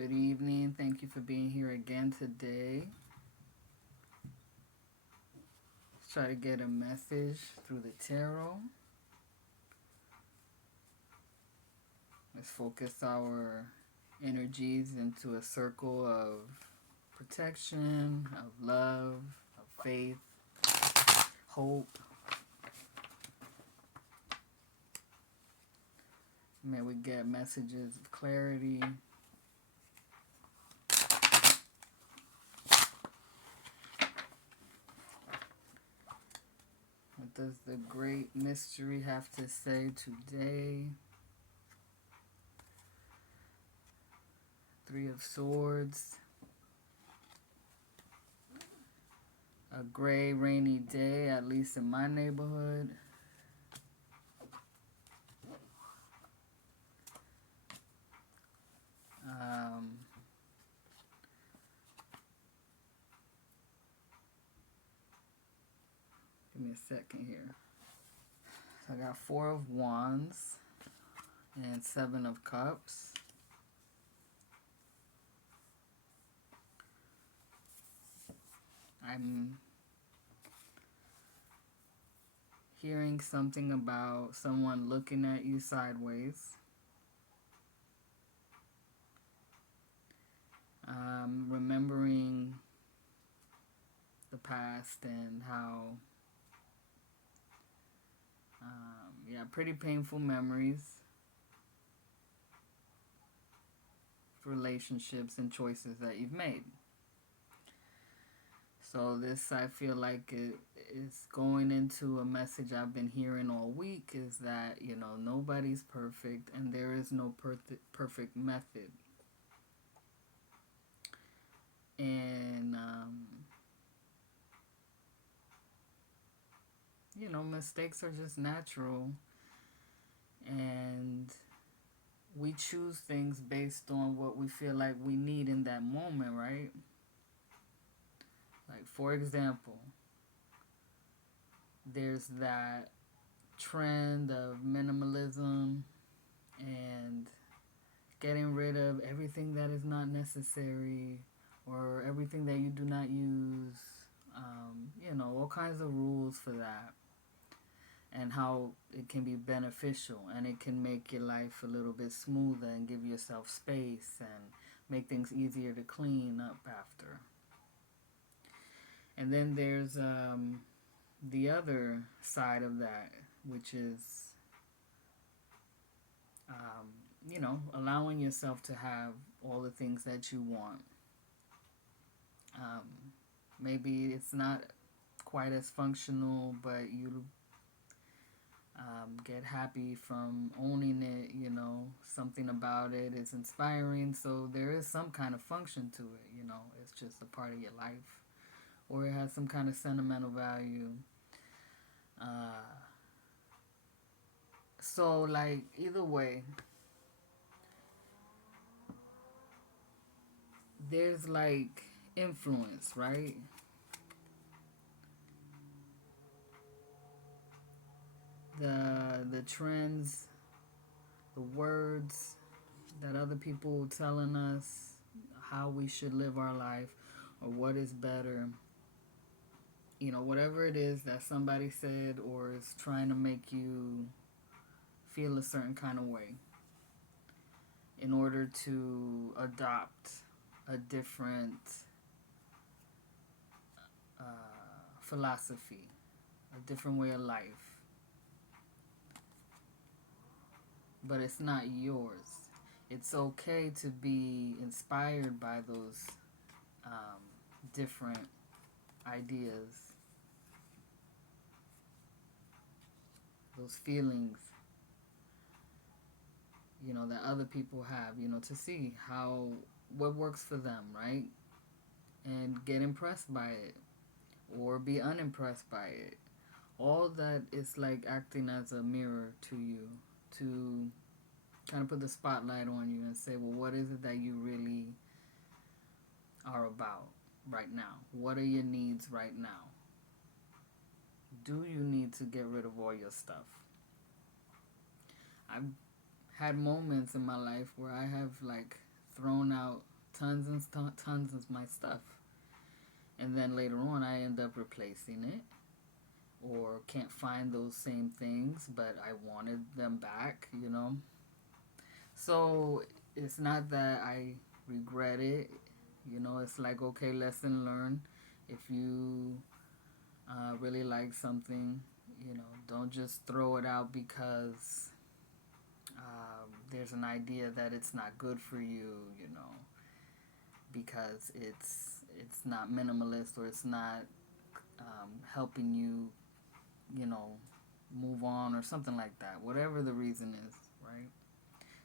Good evening. Thank you for being here again today. Let's try to get a message through the tarot. Let's focus our energies into a circle of protection, of love, of faith, hope. May we get messages of clarity. What does the great mystery have to say today? Three of Swords. A gray, rainy day, at least in my neighborhood. Give me a second here. So I got Four of Wands and Seven of Cups. I'm hearing something about someone looking at you sideways. Remembering the past and how, pretty painful memories, relationships and choices that you've made. So this, I feel like it is going into a message I've been hearing all week, is that, nobody's perfect and there is no perfect method. And, mistakes are just natural. And we choose things based on what we feel like we need in that moment, right? Like, for example, there's that trend of minimalism and getting rid of everything that is not necessary or everything that you do not use. All kinds of rules for that, and how it can be beneficial and it can make your life a little bit smoother and give yourself space and make things easier to clean up after. And then there's the other side of that, which is allowing yourself to have all the things that you want. Maybe it's not quite as functional, but you get happy from owning it. Something about it is inspiring, so there is some kind of function to it. It's just a part of your life, or it has some kind of sentimental value. So, like, either way, there's like influence, right? The trends, the words that other people telling us how we should live our life or what is better. Whatever it is that somebody said or is trying to make you feel a certain kind of way in order to adopt a different philosophy, a different way of life. But it's not yours. It's okay to be inspired by those different ideas, those feelings, that other people have, to see what works for them, right? And get impressed by it or be unimpressed by it. All that is like acting as a mirror to you to kind of put the spotlight on you and say, well, what is it that you really are about right now? What are your needs right now? Do you need to get rid of all your stuff? I've had moments in my life where I have like thrown out tons of my stuff. And then later on, I end up replacing it or can't find those same things, but I wanted them back, you know. So it's not that I regret it, you know. It's like, okay, lesson learned. If you really like something, you know, don't just throw it out because there's an idea that it's not good for you, you know, because it's not minimalist or it's not helping you, you know, move on or something like that. Whatever the reason is, right?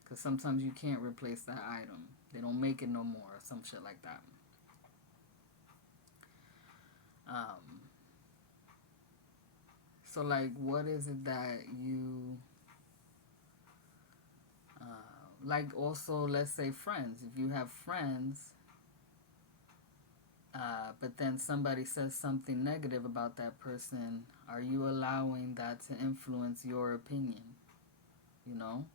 Because sometimes you can't replace that item. They don't make it no more or some shit like that. Um, so, like, what is it that you like? Also, let's say friends. If you have friends, but then somebody says something negative about that person, are you allowing that to influence your opinion? You know?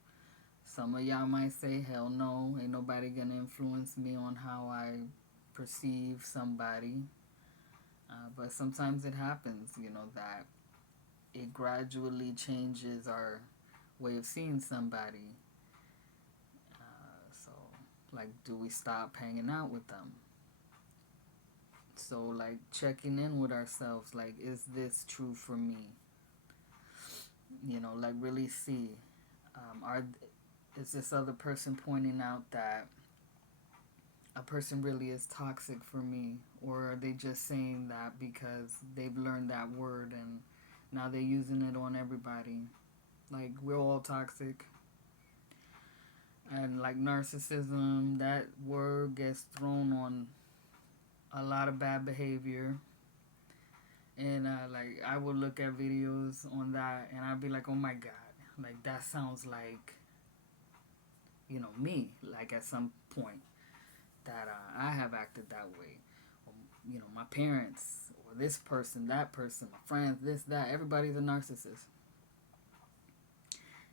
Some of y'all might say, hell no, ain't nobody gonna influence me on how I perceive somebody. But sometimes it happens, you know, that it gradually changes our way of seeing somebody. So, like, do we stop hanging out with them? So, like, checking in with ourselves, like, is this true for me? You know, like, really see, is this other person pointing out that a person really is toxic for me, or are they just saying that because they've learned that word and now they're using it on everybody? Like, we're all toxic. And like narcissism, that word gets thrown on a lot of bad behavior. And like, I would look at videos on that and I'd be like, oh my god, like, that sounds like, you know, me, like, at some point that I have acted that way. Or, you know, my parents, or this person, that person, my friends, this, that, everybody's a narcissist.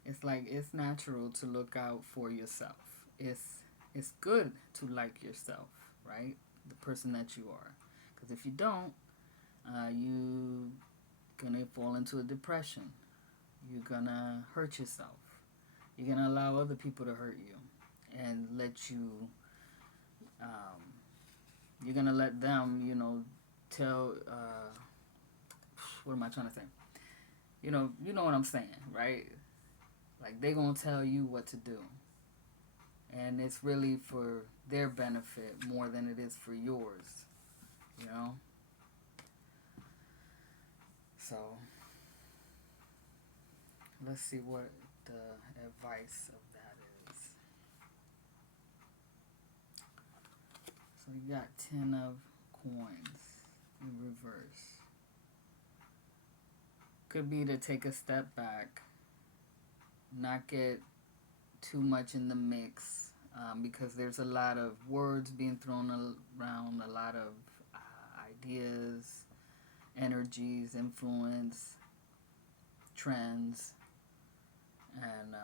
It's like, it's natural to look out for yourself. It's good to like yourself, right? The person that you are. Because if you don't, you gonna fall into a depression. You're gonna hurt yourself. You're gonna allow other people to hurt you and let you. Um, you're gonna let them, you know, tell. What am I trying to say? You know what I'm saying, right? Like, they gonna tell you what to do, and it's really for their benefit more than it is for yours. You know. So let's see what the advice of that is. So you got 10 of coins in reverse. Could be to take a step back, not get too much in the mix, because there's a lot of words being thrown around, a lot of ideas, energies, influence, trends, and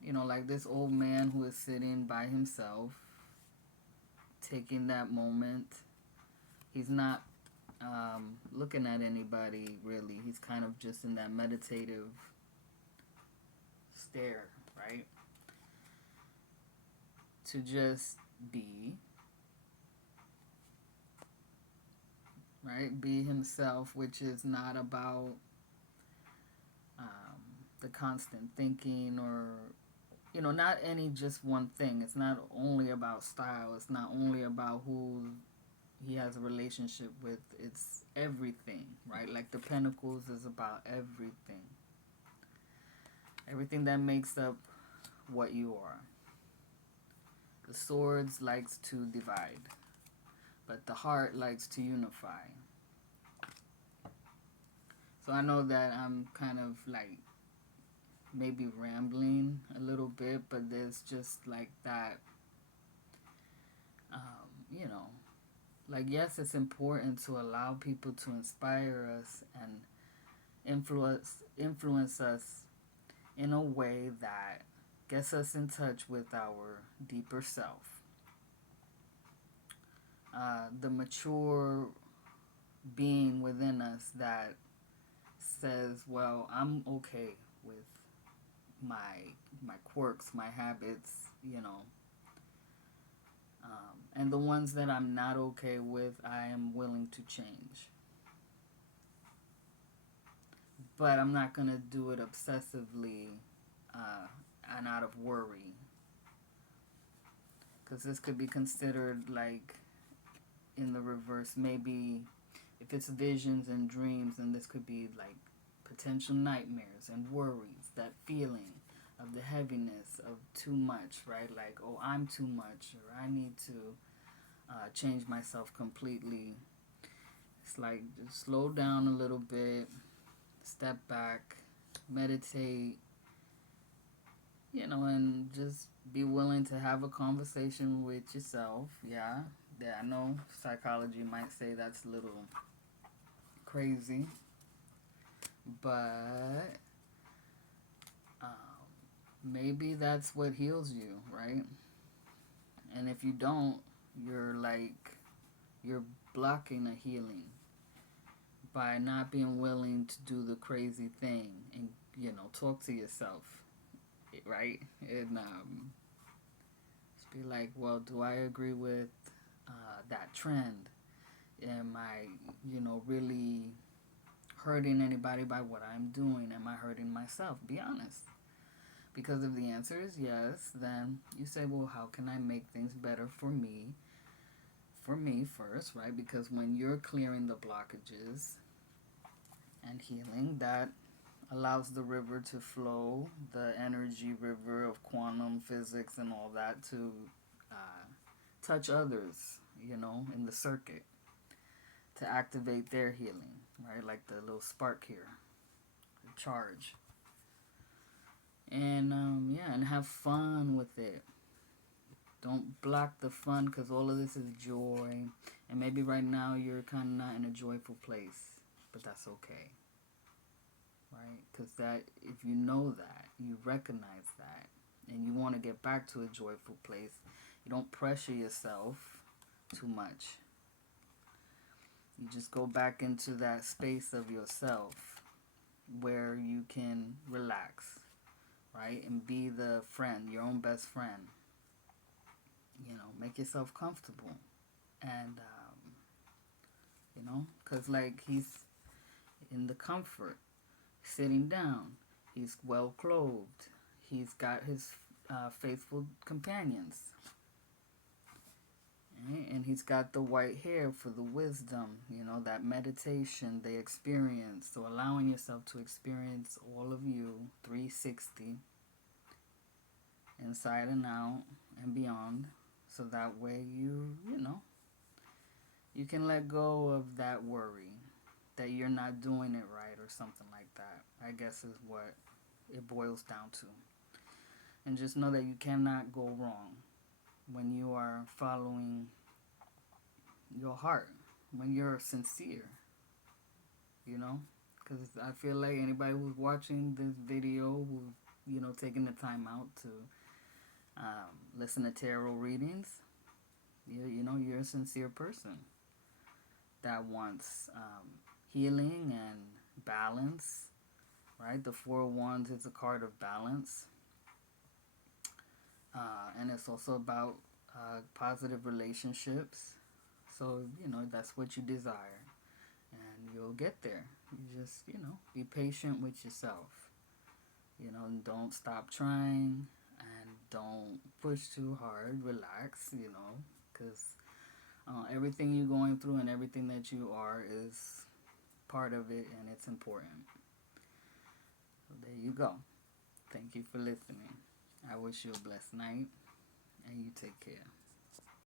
you know, like this old man who is sitting by himself, taking that moment. He's not looking at anybody really. He's kind of just in that meditative stare, right? To just be, right? Be himself, which is not about the constant thinking or, you know, not any just one thing. It's not only about style. It's not only about who he has a relationship with. It's everything, right? Like the Pentacles is about everything. Everything that makes up what you are. The Swords likes to divide, but the heart likes to unify. So I know that I'm kind of like maybe rambling a little bit, but there's just like that, you know, like, yes, it's important to allow people to inspire us and influence us in a way that gets us in touch with our deeper self. The mature being within us that says, well, I'm okay with my quirks, my habits, you know, and the ones that I'm not okay with, I am willing to change. But I'm not gonna do it obsessively uh, and out of worry, because this could be considered like in the reverse. Maybe if it's visions and dreams, then this could be like potential nightmares and worries, that feeling of the heaviness of too much, right? Like, oh, I'm too much, or I need to change myself completely. It's like just slow down a little bit, step back, meditate, you know, and just be willing to have a conversation with yourself. Yeah, I know psychology might say that's a little crazy, but maybe that's what heals you, right? And if you don't, you're like, you're blocking a healing by not being willing to do the crazy thing and, you know, talk to yourself, right? And just be like, well, do I agree with that trend? Am I, you know, really hurting anybody by what I'm doing? Am I hurting myself? Be honest. Because if the answer is yes, then you say, well, how can I make things better for me? For me first, right? Because when you're clearing the blockages and healing, that allows the river to flow, the energy river of quantum physics and all that to uh, touch others, you know, in the circuit to activate their healing, right? Like the little spark here, the charge. And yeah, and have fun with it. Don't block the fun, because all of this is joy. And maybe right now you're kind of not in a joyful place, but that's okay, right? Because that, if you know that, you recognize that, and you want to get back to a joyful place, you don't pressure yourself too much. You just go back into that space of yourself where you can relax, right? And be the friend, your own best friend. You know, make yourself comfortable. And, you know, because like he's in the comfort, sitting down, he's well clothed, he's got his faithful companions. Right? And he's got the white hair for the wisdom, you know, that meditation, the experience. So allowing yourself to experience all of you 360 inside and out and beyond. So that way you know, you can let go of that worry that you're not doing it right or something like that, I guess is what it boils down to. And just know that you cannot go wrong when you are following your heart, when you're sincere, you know? Because I feel like anybody who's watching this video, who's, you know, taking the time out to listen to tarot readings, you know, you're a sincere person that wants healing and balance, right? The Four of Wands is a card of balance. And it's also about positive relationships. So, you know, that's what you desire. And you'll get there. You just, you know, be patient with yourself. You know, and don't stop trying. And don't push too hard. Relax, you know, because everything you're going through and everything that you are is part of it, and it's important. So there you go. Thank you for listening. I wish you a blessed night, and you take care.